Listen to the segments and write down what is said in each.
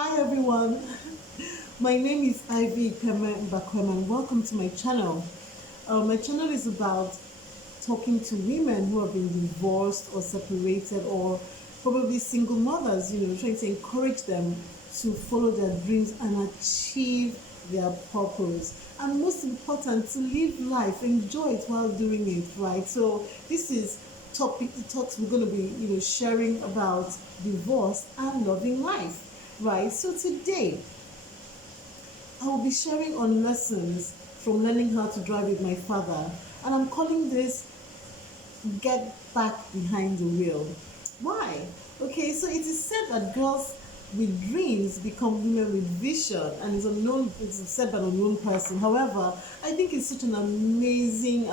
Hi everyone, my name is Ikpeme-Mbakwem and welcome to my channel. My channel is about talking to women who have been divorced or separated or probably single mothers, trying to encourage them to follow their dreams and achieve their purpose. And most important, to live life, enjoy it while doing it, right? So this is topic talks we're going to be, sharing about divorce and loving life, right? So today I will be sharing on lessons from learning how to drive with my father, and I'm calling this Get Back Behind the Wheel. Why? Okay, so it is said that girls with dreams become women with vision, and it's said by an unknown person. However, I think it's such an amazing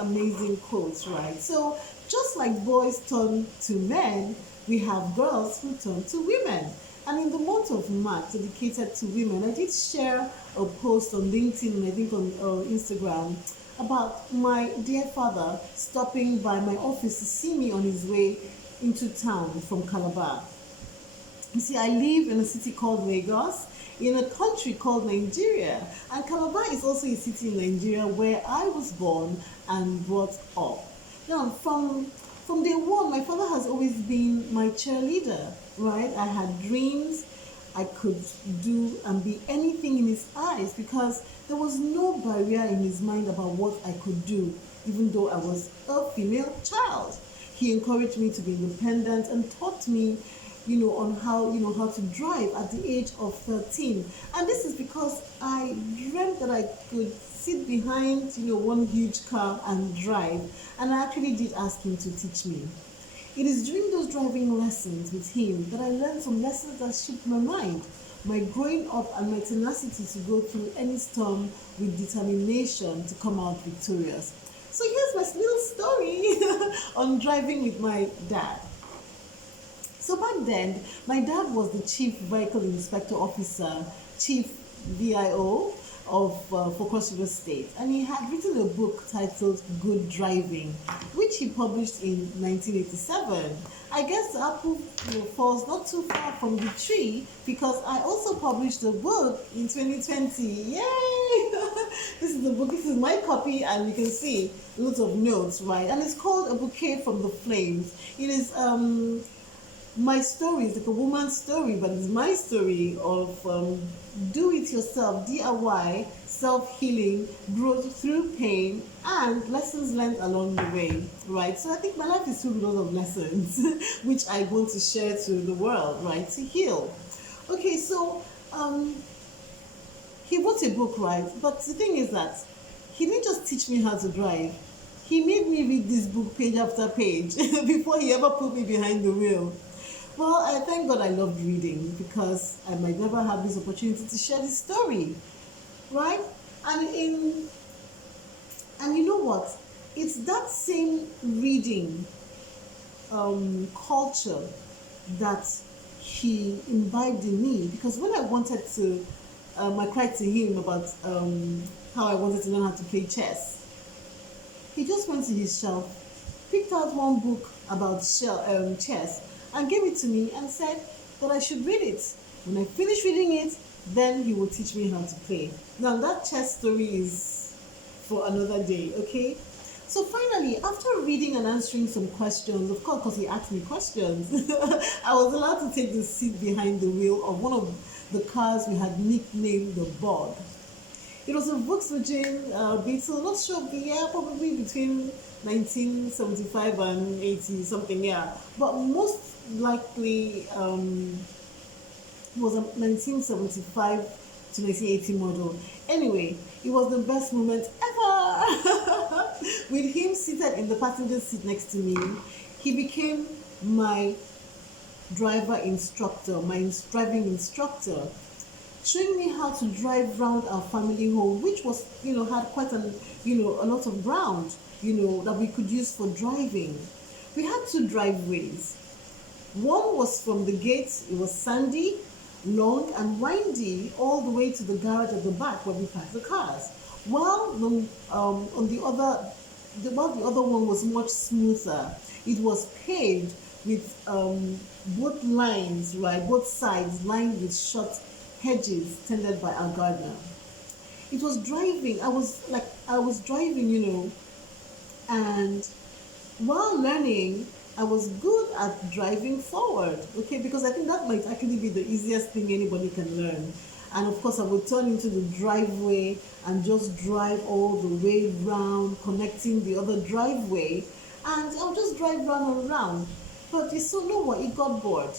quote, right? So just like boys turn to men, we have girls who turn to women. And in the month of March dedicated to women, I did share a post on LinkedIn and I think on Instagram about my dear father stopping by my office to see me on his way into town from Calabar. You see, I live in a city called Lagos, in a country called Nigeria, and Calabar is also a city in Nigeria where I was born and brought up. Now, from day one, my father has always been my cheerleader, right? I had dreams. I could do and be anything in his eyes because there was no barrier in his mind about what I could do, even though I was a female child. He encouraged me to be independent and taught me, on how to drive at the age of 13. And this is because I dreamt that I could sit behind, one huge car and drive. And I actually did ask him to teach me. It is during those driving lessons with him that I learned some lessons that shaped my mind, my growing up, and my tenacity to go through any storm with determination to come out victorious. So here's my little story on driving with my dad. So back then, my dad was the Chief Vehicle Inspector Officer, Chief VIO for Cross River State, and he had written a book titled Good Driving, which he published in 1987. I guess the apple falls not too far from the tree because I also published a book in 2020. Yay! This is the book. This is my copy, and you can see lots of notes, right? And it's called A Bouquet from the Flames. It is my story is like a woman's story, but it's my story of do it yourself, DIY, self healing, growth through pain, and lessons learned along the way, right? So I think my life is filled with a lot of lessons, which I want to share to the world, right, to heal. Okay, so he wrote a book, right? But the thing is that he didn't just teach me how to drive. He made me read this book page after page before he ever put me behind the wheel. Well, I thank God I loved reading because I might never have this opportunity to share this story, right? And you know what? It's that same reading culture that he imbibed in me because when I wanted to, I cried to him about how I wanted to learn how to play chess. He just went to his shelf, picked out one book about chess, and gave it to me and said that I should read it. When I finish reading it, then he will teach me how to play. Now that chess story is for another day, okay? So finally, after reading and answering some questions, of course, because he asked me questions, I was allowed to take the seat behind the wheel of one of the cars we had nicknamed the Bug. It was a Volkswagen Beetle, not sure of the year, probably between 1975 and 80 something, yeah. But most likely it was a 1975 to 1980 model. Anyway, it was the best moment ever. With him seated in the passenger seat next to me, he became my driver instructor, my driving instructor, showing me how to drive around our family home, which was, had quite a lot of ground, that we could use for driving. We had two driveways. One was from the gate, it was sandy, long and windy, all the way to the garage at the back where we parked the cars. While the other one was much smoother. It was paved with both lines, right, both sides lined with short hedges tended by our gardener. It was driving. I was driving, and while learning, I was good at driving forward, okay, because I think that might actually be the easiest thing anybody can learn. And of course, I would turn into the driveway and just drive all the way round, connecting the other driveway, and I'll just drive round and round. But you still know what? It got bored.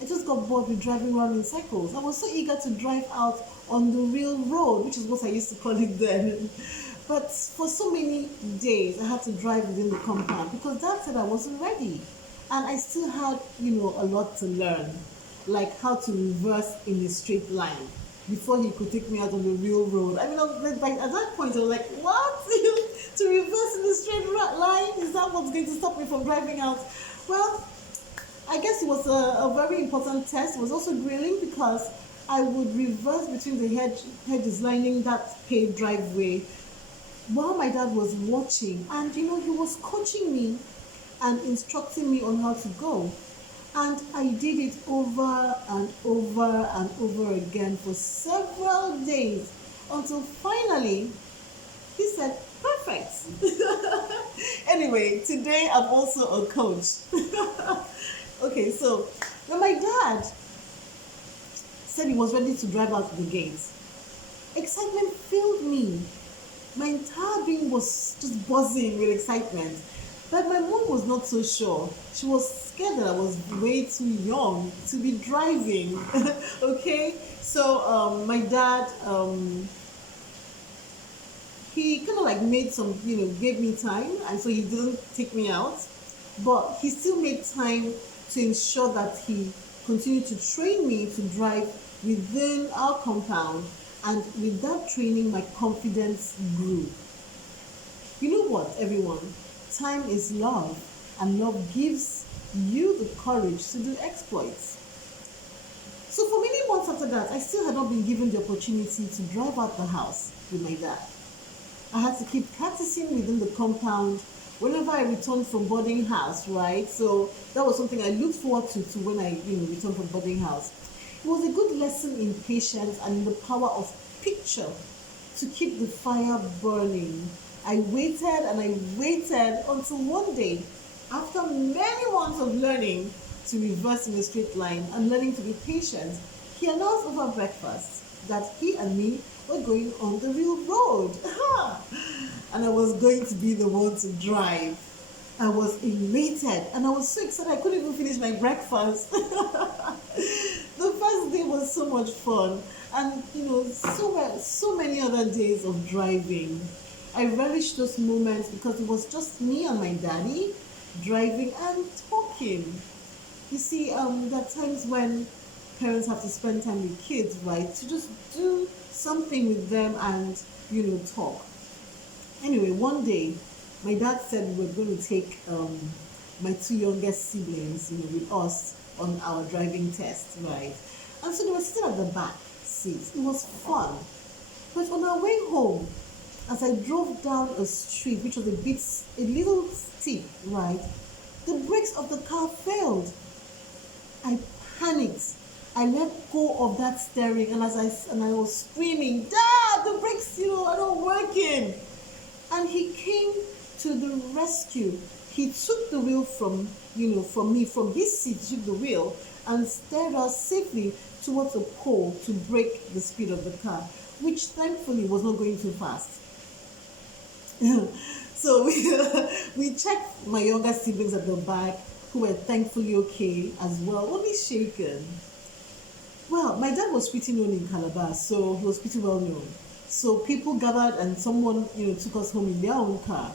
I just got bored with driving around in circles. I was so eager to drive out on the real road, which is what I used to call it then. But for so many days, I had to drive within the compound because Dad said I wasn't ready. And I still had, a lot to learn, like how to reverse in a straight line before he could take me out on the real road. I mean, like, at that point, I was like, what? To reverse in a straight line? Is that what's going to stop me from driving out? Well, I guess it was a very important test. It was also grilling because I would reverse between the hedges lining that paved driveway while my dad was watching. And he was coaching me and instructing me on how to go. And I did it over and over and over again for several days until finally he said, perfect. Anyway, today I'm also a coach. Okay, so when my dad said he was ready to drive out the gate, excitement filled me. My entire being was just buzzing with excitement. But my mom was not so sure. She was scared that I was way too young to be driving. Okay, so my dad, he kind of like made some, gave me time, and so he didn't take me out, but he still made time to ensure that he continued to train me to drive within our compound, and with that training, my confidence grew. You know what, everyone? Time is love, and love gives you the courage to do exploits. So for many months after that, I still had not been given the opportunity to drive out the house with my dad. I had to keep practicing within the compound whenever I returned from boarding house, right? So that was something I looked forward to when I, returned from boarding house. It was a good lesson in patience and in the power of picture to keep the fire burning. I waited and I waited until one day, after many months of learning to reverse in a straight line and learning to be patient, he announced over breakfast that he and me were going on the real road. And I was going to be the one to drive. I was elated and I was so excited I couldn't even finish my breakfast. The first day was so much fun, and so many other days of driving. I relished those moments because it was just me and my daddy driving and talking. You see, there are times when parents have to spend time with kids, right? To just do something with them and, talk. Anyway, one day, my dad said we were going to take my two youngest siblings, with us on our driving test, right? And so they were sitting at the back seat. It was fun. But on our way home, as I drove down a street, which was a little steep, right? The brakes of the car failed. I panicked. I let go of that steering, and I was screaming, "Dad, the brakes, are not working!" And he came to the rescue. He took the wheel from me, from his seat, took the wheel and steered us safely towards a pole to break the speed of the car, which thankfully was not going too fast. So we checked my younger siblings at the back, who were thankfully okay as well, only shaken. Well, my dad was pretty known in Calabar, so he was pretty well known. So people gathered and someone, took us home in their own car.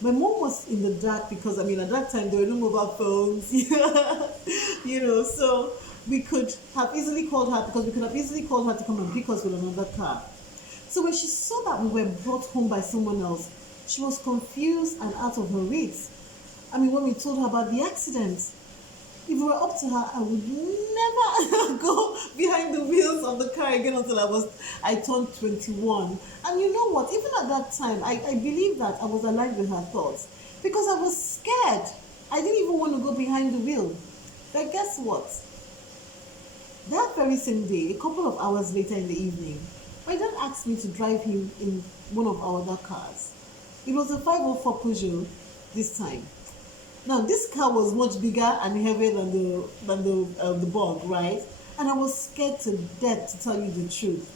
My mom was in the dark because, at that time there were no mobile phones, so we could have easily called her to come and pick us with another car. So when she saw that we were brought home by someone else, she was confused and out of her wits. When we told her about the accident, if we were up to her, I would never go behind the wheels of the car again until I turned 21. And you know what? Even at that time, I believe that I was aligned with her thoughts because I was scared. I didn't even want to go behind the wheel. But guess what? That very same day, a couple of hours later in the evening, my dad asked me to drive him in one of our other cars. It was a 504 Peugeot this time. Now this car was much bigger and heavier than the bug, right? And I was scared to death, to tell you the truth.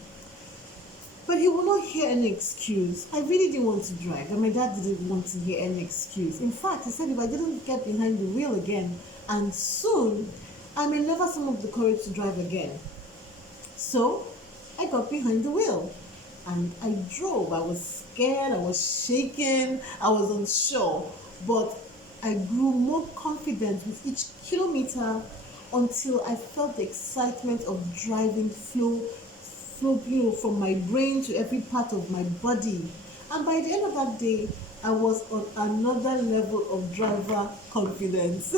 But he would not hear any excuse. I really didn't want to drive, and my dad didn't want to hear any excuse. In fact, he said if I didn't get behind the wheel again, and soon, I may never summon up the courage to drive again. So I got behind the wheel and I drove. I was scared, I was shaking, I was unsure, but I grew more confident with each kilometer until I felt the excitement of driving flow, from my brain to every part of my body. And by the end of that day, I was on another level of driver confidence.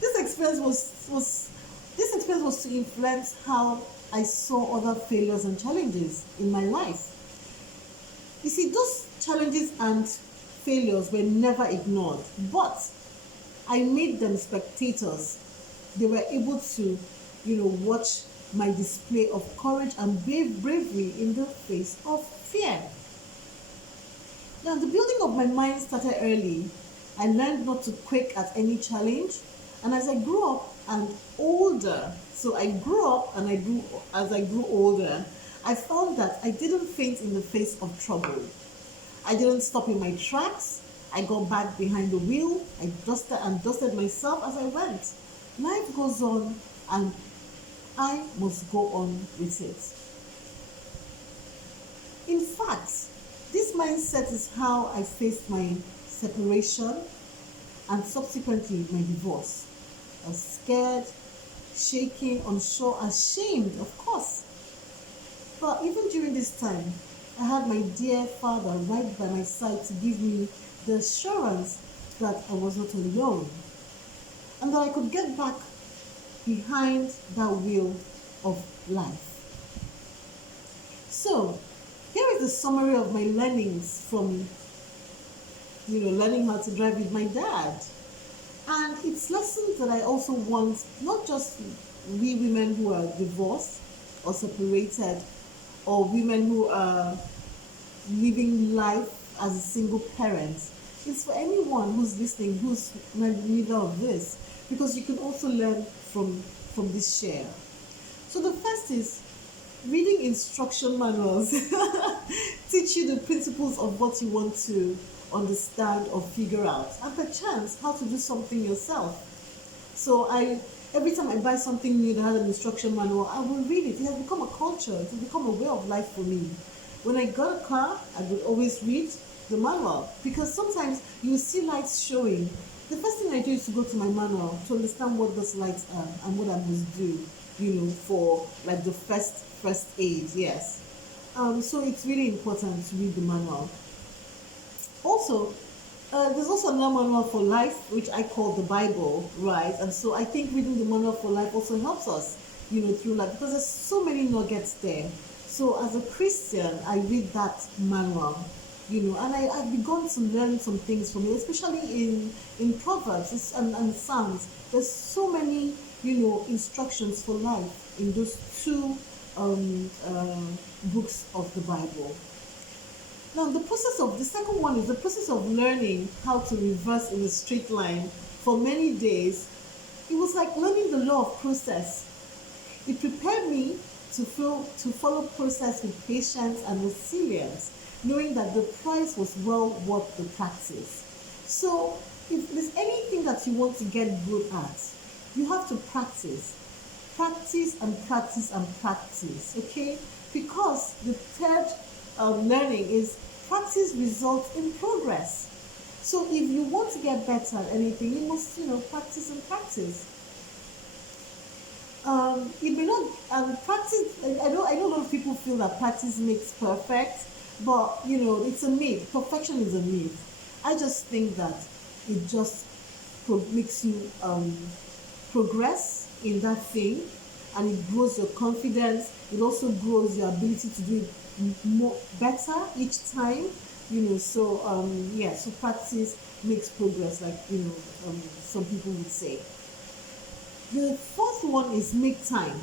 This experience was to influence how I saw other failures and challenges in my life. You see, those challenges and failures were never ignored, but I made them spectators. They were able to, watch my display of courage and bravery in the face of fear. Now, the building of my mind started early. I learned not to quake at any challenge. And as I grew up and older, so I grew up and as I grew older, I found that I didn't faint in the face of trouble. I didn't stop in my tracks. I got back behind the wheel. I dusted myself as I went. Life goes on and I must go on with it. In fact, this mindset is how I faced my separation and subsequently my divorce. I was scared, shaking, unsure, ashamed, of course. But even during this time, I had my dear father right by my side to give me the assurance that I was not alone and that I could get back behind that wheel of life. So, here is the summary of my learnings from, learning how to drive with my dad. And it's lessons that I also want, not just we women who are divorced or separated, or women who are living life as a single parent. It's for anyone who's listening, who's neither of this, because you can also learn from this share. So the first is reading instruction manuals teach you the principles of what you want to understand or figure out, and perchance how to do something yourself. So every time I buy something new that has an instruction manual, I will read it. It has become a culture. It has become a way of life for me. When I got a car, I would always read the manual, because sometimes you see lights showing. The first thing I do is to go to my manual to understand what those lights are and what I must do, for like the first aid. Yes. So it's really important to read the manual. Also, there's also another manual for life, which I call the Bible, right? And so I think reading the manual for life also helps us, through life, because there's so many nuggets there. So as a Christian, I read that manual, and I've begun to learn some things from it, especially in Proverbs and Psalms. There's so many, instructions for life in those two books of the Bible. Now, the second one is the process of learning how to reverse in a straight line for many days. It was like learning the law of process. It prepared me to follow process with patience and resilience, knowing that the price was well worth the practice. So, if there's anything that you want to get good at, you have to practice. Practice and practice and practice, okay? Because the third learning is practice results in progress. So if you want to get better at anything, you must, practice and practice. It may not practice. I know a lot of people feel that practice makes perfect, but it's a myth. Perfection is a myth. I just think that it just makes you progress in that thing, and it grows your confidence. It also grows your ability to do it better each time. So practice makes progress, like some people would say. The fourth fourth one is make time.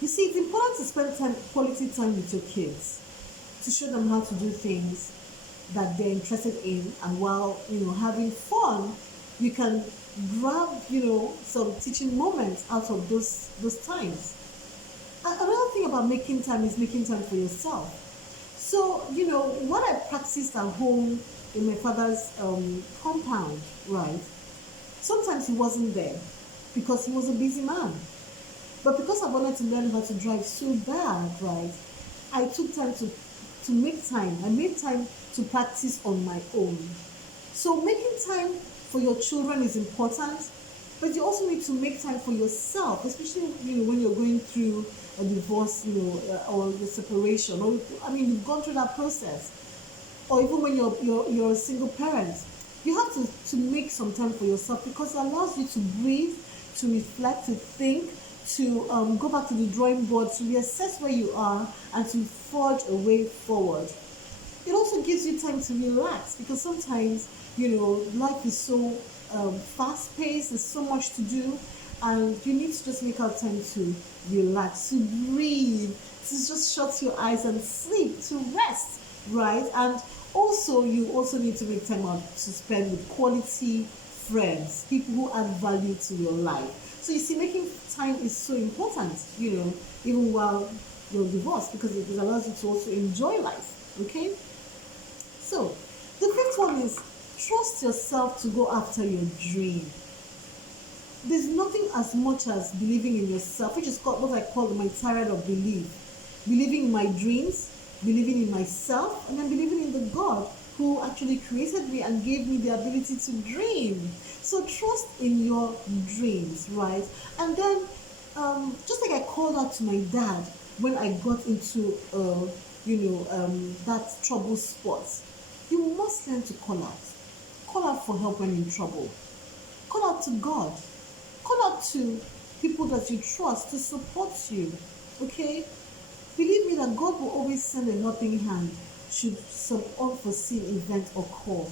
You see, it's important to spend quality time with your kids, to show them how to do things that they're interested in, and while having fun, you can grab some teaching moments out of those times. Another thing about making time is making time for yourself. So, what I practiced at home in my father's compound, right? Sometimes he wasn't there because he was a busy man. But because I wanted to learn how to drive so bad, right, I took time to make time. I made time to practice on my own. So making time for your children is important, but you also need to make time for yourself, especially when you're going through a divorce, or the separation, or you've gone through that process, or even when you're a single parent. You have to make some time for yourself, because it allows you to breathe, to reflect, to think, to go back to the drawing board, to reassess where you are, and to forge a way forward. It also gives you time to relax, because sometimes life is so fast paced, there's so much to do, and you need to just make out time to relax, to breathe, to just shut your eyes and sleep, to rest, right? And you also need to make time out to spend with quality friends, people who add value to your life. So you see, making time is so important, even while you're divorced, because it allows you to also enjoy life. Okay? So the fifth one is trust yourself to go after your dream. There's nothing as much as believing in yourself, which is called what I call my tirade of belief. Believing in my dreams, believing in myself, and then believing in the God who actually created me and gave me the ability to dream. So trust in your dreams, right? And then, just like I called out to my dad when I got into, that trouble spot, you must learn to call out. Call out for help when in trouble. Call out to God. Call out to people that you trust to support you. Okay? Believe me that God will always send a helping hand should some unforeseen event occur.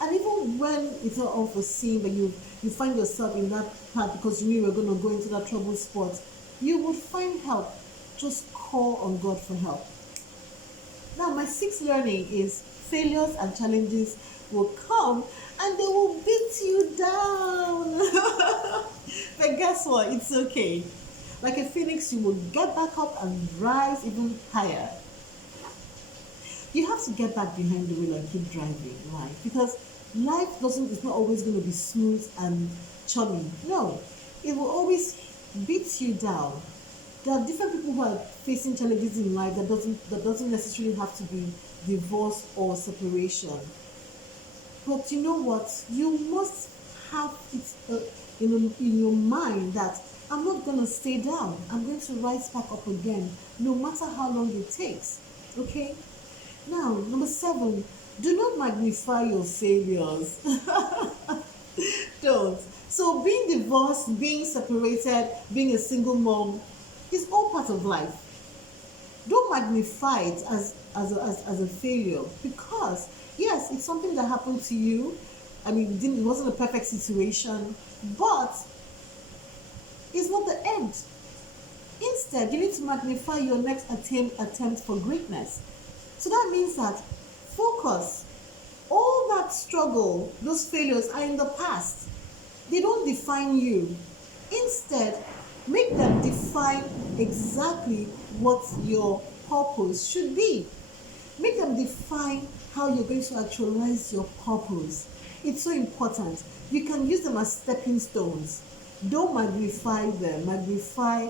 And even when it's not unforeseen, but you find yourself in that part because you knew you were going to go into that trouble spot, you will find help. Just call on God for help. Now, my sixth learning is failures and challenges will come and they will beat you down. But guess what? It's okay. Like a phoenix, you will get back up and rise even higher. You have to get back behind the wheel and keep driving, right? Because life it's not always going to be smooth and chummy. No, it will always beat you down. There are different people who are facing challenges in life that doesn't necessarily have to be divorce or separation. But you know what? You must have it in your mind that I'm not going to stay down. I'm going to rise back up again, no matter how long it takes. Okay? Now, number 7, do not magnify your failures. Don't. So being divorced, being separated, being a single mom is all part of life. Don't magnify it as a failure, because yes, it's something that happened to you. It wasn't a perfect situation, but it's not the end. Instead, you need to magnify your next attempt for greatness. So that means that focus. All that struggle, those failures are in the past. They don't define you. Instead, make them define exactly what your purpose should be. Make them define how you're going to actualize your purpose. It's so important. You can use them as stepping stones. Don't magnify them. Magnify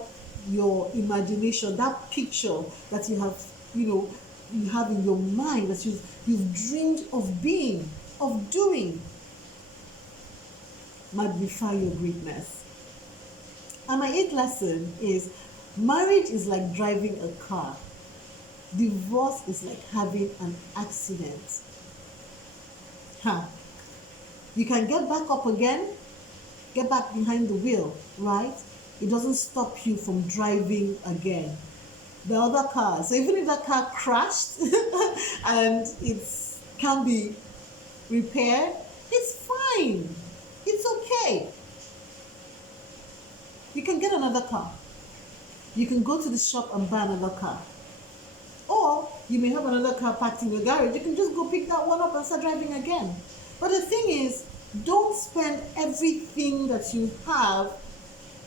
your imagination, that picture that you have, you have in your mind, that you've dreamed of being, of doing. Magnify your greatness. And my 8th lesson is marriage is like driving a car. Divorce is like having an accident. You can get back up again, get back behind the wheel, right? It doesn't stop you from driving again. The other car, so even if that car crashed and it can be repaired, it's fine. It's okay. You can get another car. You can go to the shop and buy another car. Or you may have another car parked in your garage. You can just go pick that one up and start driving again. But the thing is, don't spend everything that you have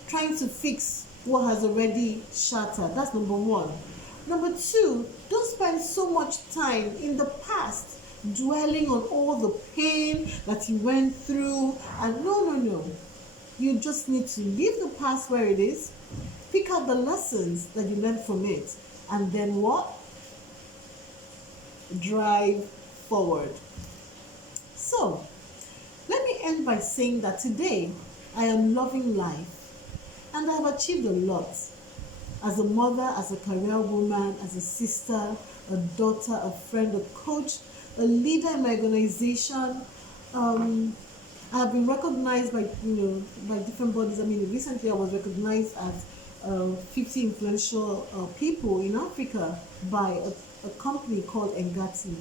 trying to fix what has already shattered. That's number one. Number two, don't spend so much time in the past dwelling on all the pain that you went through. And no. You just need to leave the past where it is, pick out the lessons that you learned from it, and then what? Drive forward. So, let me end by saying that today I am loving life and I have achieved a lot. As a mother, as a career woman, as a sister, a daughter, a friend, a coach, a leader in my organization. I have been recognized by by different bodies. I mean, recently I was recognized as 50 influential people in Africa by a company called Engati.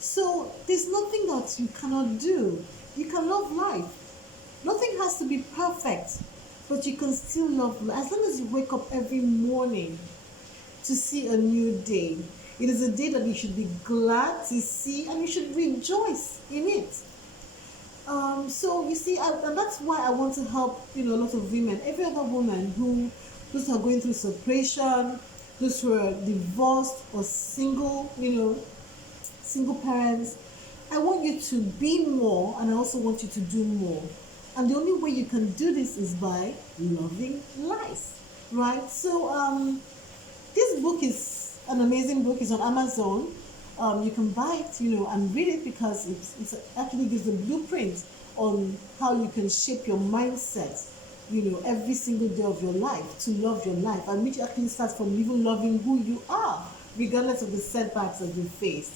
So there's nothing that you cannot do. You can love life. Nothing has to be perfect, but you can still love life. As long as you wake up every morning to see a new day, it is a day that you should be glad to see and you should rejoice in it. So you see, and that's why I want to help a lot of women, every other woman those who are going through separation, those who are divorced or single, single parents. I want you to be more, and I also want you to do more. And the only way you can do this is by loving life, right? So this book is an amazing book. It's on Amazon. You can buy it, and read it, because it actually gives a blueprint on how you can shape your mindset, every single day of your life to love your life, and which actually starts from even loving who you are, regardless of the setbacks that you face.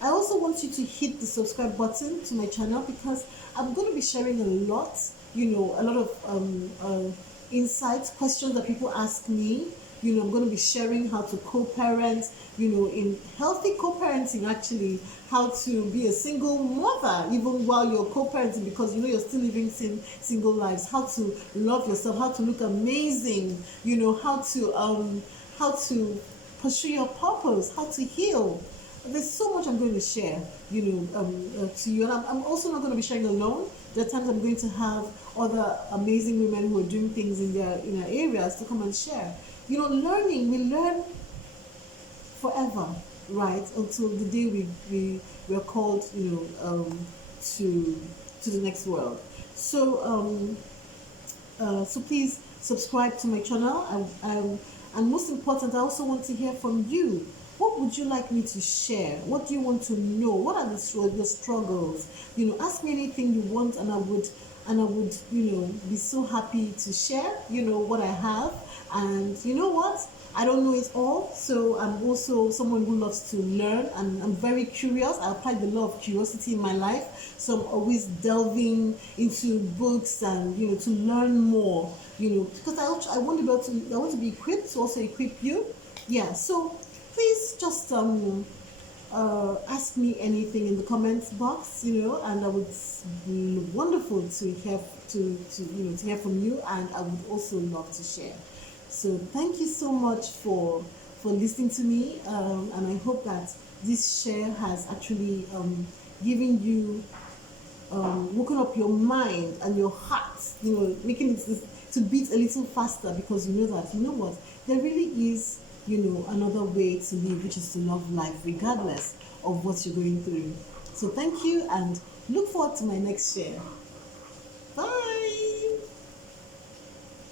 I also want you to hit the subscribe button to my channel, because I'm going to be sharing a lot, a lot of insights, questions that people ask me. I'm going to be sharing how to co-parent, in healthy co-parenting, actually, how to be a single mother even while you're co-parenting, because you're still living single lives, how to love yourself, how to look amazing, how to pursue your purpose, how to heal. There's so much I'm going to share, to you, and I'm also not going to be sharing alone. There are times I'm going to have other amazing women who are doing things in their areas to come and share. We learn forever, right? Until the day we are called, to the next world. So so please subscribe to my channel. And most important, I also want to hear from you. What would you like me to share? What do you want to know? What are the struggles? Ask me anything you want, and I would be so happy to share what I have. And you know what, I don't know it all, so I'm also someone who loves to learn, and I'm very curious. I apply the law of curiosity in my life, so I'm always delving into books and to learn more, because I want to be equipped to also equip you. Yeah, so please just ask me anything in the comments box, and I would be wonderful to hear to hear from you, and I would also love to share. So thank you so much for listening to me, and I hope that this share has actually given you, woken up your mind and your heart, making it to beat a little faster, because what, there really is another way to live, which is to love life regardless of what you're going through. So thank you, and look forward to my next share.